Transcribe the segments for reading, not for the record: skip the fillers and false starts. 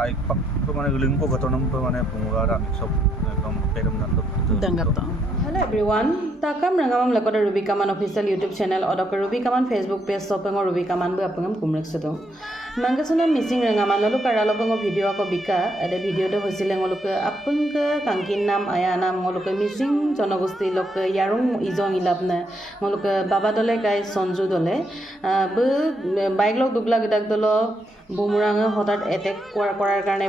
Aipak ko mana guling ko katonong ko mana pungara mixop ekdom perum nandok Hello everyone, takam rangamam lakoda Ruby Kaman official YouTube channel odoka Ruby Kaman Facebook page sopengo Ruby Kaman bu apangam kumrek sedo. Mangasuna missing rangaman lalu karalo pengo video ako bika ada video do hosile ngoluke apeng ke kangkin nam aya nam ngoluke missing jonogosti lok yarung izong ilapna ngoluke baba dole kai sonju dole bu bike lok dugla gidak dolo বুমৰাঙে হঠাৎ attack কৰাৰ কাৰণে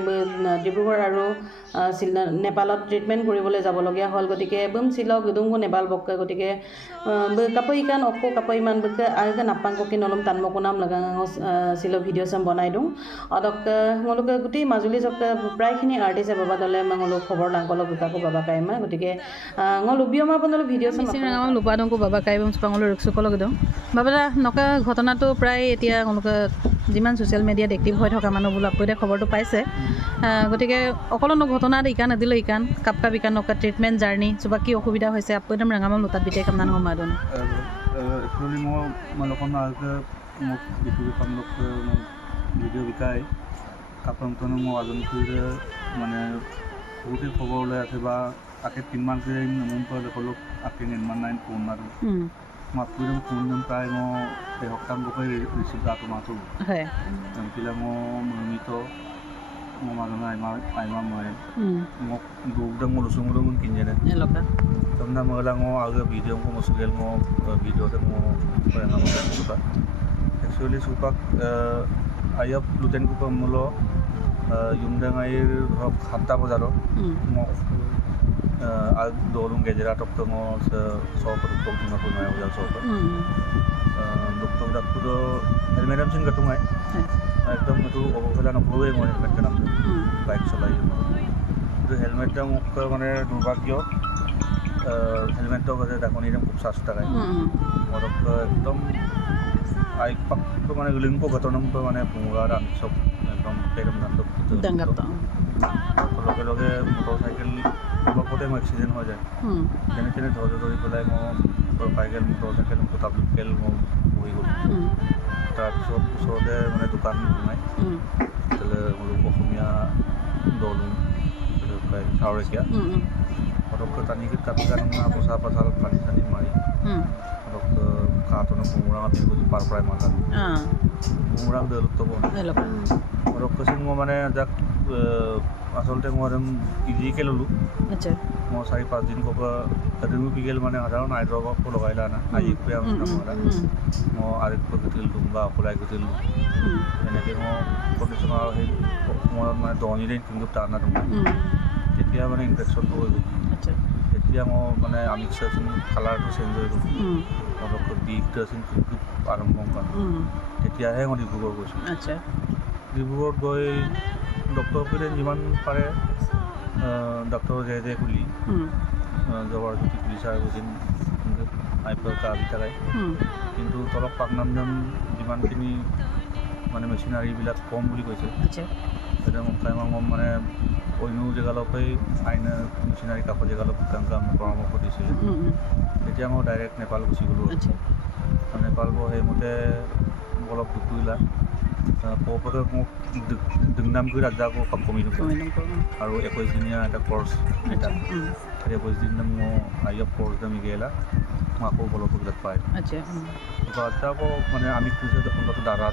ডিব্ৰুগড় আৰু নেপালত treatment কৰিবলৈ যাবলগীয়া হ'ল গতিকে বম চিল গুদুংগু নেপাল বক্কে গতিকে কাপইকান অক্কো কাপইমান বকে আগে নাপাংককি নলম তানমকো নাম লগা চিল ভিডিঅ' চাম বনাই দিওঁ অদক মলোকে গোটেই মাজুলী চকে প্ৰায়খিনি আৰ্টিষ্ট বাবা দলে মংলো খবৰ লাংকলক বুকাকো বাবা কাইমা গতিকে ngolu bioma panolo video sam singa lupa dongko baba kaibam spangolo ruksukolo gedong babala noka ঘটনাটো প্ৰায় এতিয়া ngoloke যিমান সোশ্যাল মিডিয়াত এক্টিভ হৈ থকা মানুহবোৰ আপুতে খবৰটো পাইছে গতিকে অকলনো ঘটনা ইকান দিলে ইকান কাপকা বিকান নকা ট্ৰিটমেণ্ট জাৰ্নি চবা কি অসুবিধা হৈছে আপুতে ৰাঙাম লতাত বিতে কাম নানো মাদন একচুয়ালি মো মালকন আগে মো ভিডিও কাম লোক ভিডিও বিকাই কাপন তনো মো আজন খুইরে মানে বহুতে খবৰ লৈ আছে বা আকে 3 মাস ধরে নমন করে লোক আকে নির্মাণ নাইন ফোন মারু মাপুরম ফোন প্রায় মো এই হকাম বকে রিসিভ দাতো মাতো হয় কিলা মো মনিত মো মারনা আইমা মই মো দুগদং মো লুসুমুরম কিনজেনে এলকা তমনা মগলা মো আগে ভিডিও মো মসুগেল মো ভিডিও তে মো প্রেরণা মো সুপা একচুয়ালি সুপাক আইপ লুটেন কো মলো ইউমদাঙাইৰ ধৰক 7টা বজাত মই দৌলুং গেজেৰা টকটো মই চৌকত টকটো মই বজাৰ চৌকত ডক্টৰ ডাক্তৰো হেলমেট আমচিন কাটুঙাই একদম এইটো অৱহেলা নকৰোঁৱেই মই হেলমেট নাম বাইক চলাই কিন্তু হেলমেটটা মোক মানে দুৰ্ভাগ্য হেলমেটটো গজে ডাকনিৰে খুব চাস্তাকাই মোৰ একদম আইপাক মানে গুলিংকো ঘটনাম মানে পুংগাৰ আমি চব একদম পেৰম নান্দক লগে লগে মোটৰসাইকেল লগতে মোৰ এক্সিডেন্ট হৈ যায় যেনে তেনে ধৰি পেলাই মই বাইকেল মোটৰসাইকেল তাবলিকেল মই বহি গ'ল তাৰপিছত ওচৰতে মানে দোকান সোমাই তাহলে অসমীয়া দলুং চাউৰেকীয়া পটককৈ টানি কাপি কানা পচা পচাল পানী চানি মাৰি অলপ কাৰ্টনৰ কোমোৰা মাতি গৈছোঁ পাৰ পৰাই মাৰা কোমোৰা দলত অলপ কৈছিল মই মানে যাক আচলতে মই একদম ইজিকে ল'লোঁ মই 4-5 দিন ক'ব ৰিমুভিকেল মানে সাধাৰণ আইড্ৰপো লগাইলা না আজি বেয়া নমৰা মই আৰেকটো গুটিলোঁ বা অকলাই গুটিলোঁ এনেকৈ মই কণ্ডিশ্যন আৰু সেই সময়ত মানে 10 দিন কিন্তু টানা তেতিয়া মানে ইনফেকশ্যনটো হৈ গ'ল তেতিয়া মই মানে আমিক্সাৰ কালাৰটো চেঞ্জ হৈ গ'ল অলপ বিষটো আছিল আৰম্ভ কৰা তেতিয়াহে মই ডিব্ৰুগড় গৈছোঁ ডিব্ৰুগড়ত গৈ ডক্টৰসকলে যিমান পাৰে ডক্টৰ যে খুলি জবৰদস্তি পুলিচ আৰু এদিন আইপৰ কাবি থাকাই কিন্তু তলপ পাকনামদাম যিমানখিনি মানে মেচিনাৰীবিলাক কম বুলি কৈছে তেতিয়া মোক কাইমা মানে অন্য জেগালকৈ আইন মেচিনাৰী কাষৰ জেগালৈ কাম পৰামৰ্শ দিছিলে তেতিয়া মই ডাইৰেক্ট নেপাল গুচি গ'লোঁ নেপাল সেইমতে অলপ দুখুলা পৰপকে মোক দুংনাম কৰি ৰাজাকো কমি আৰু 21 দিনীয়া এটা কৰ্চ এটা 21 দিন মই আইপ কৰ্চ মিগেলা মই আকৌ বলপবিলাক পাই আকৌ মানে আমি কৈছে অন্তত দাদা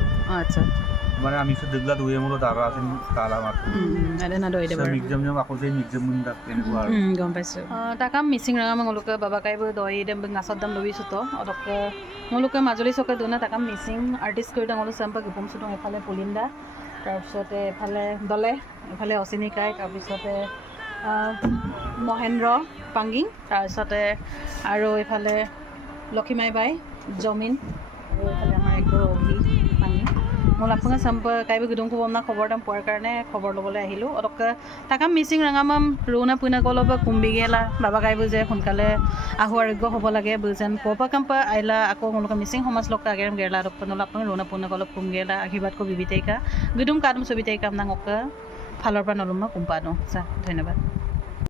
মানে আমি দুগলা দুয়ে মূল দাদা আছিল কালা মাত্ৰ মিউজিয়াম আকৌ যে মিউজিয়াম এনেকুৱা গম পাইছোঁ তাকাম মিচিং ৰঙা মংলোকে বাবা কাইব দৈ দেম নাচৰ দাম লবিছোঁ তো অলপকে মলোকে মাজুলী চকে দোনা তাকাম মিচিং আৰ্টিষ্ট কৰি ডাঙৰ চেম্পা গুপম চুটং এফালে পুলিন্দা তাৰপিছতে এফালে দলে এফালে অচিনিকাই তাৰপিছতে মহেন্দ্ৰ পাংগিং তাৰপিছতে আৰু এফালে লক্ষীমাই বাই জমিন আৰু এফালে আমাৰ একদম অভি পাংগিং মই আপোনাক চাম্পা কাইব গুদুংকো বমনা খবৰ দাম পোৱাৰ কাৰণে খবৰ ল'বলৈ আহিলোঁ অলপ তাকাম মিচিং ৰঙামাম ৰুণা পুনাক অলপ কুম্বিগেলা বাবা কাইব যে সোনকালে আহু আৰোগ্য হ'ব লাগে বুজেন পপা কাম্পা আইলা আকৌ তেওঁলোকে মিচিং সমাজ লোক আগেম গেলা অলপ আপোনাক ৰুণা পুনাক অলপ কুমগেলা আশীৰ্বাদকো বিবিতাইকা গুদুম কাদম চবিতাইকা আপোনাক ফালৰ পৰা নলম মই কুম্পা দিওঁ চা ধন্যবাদ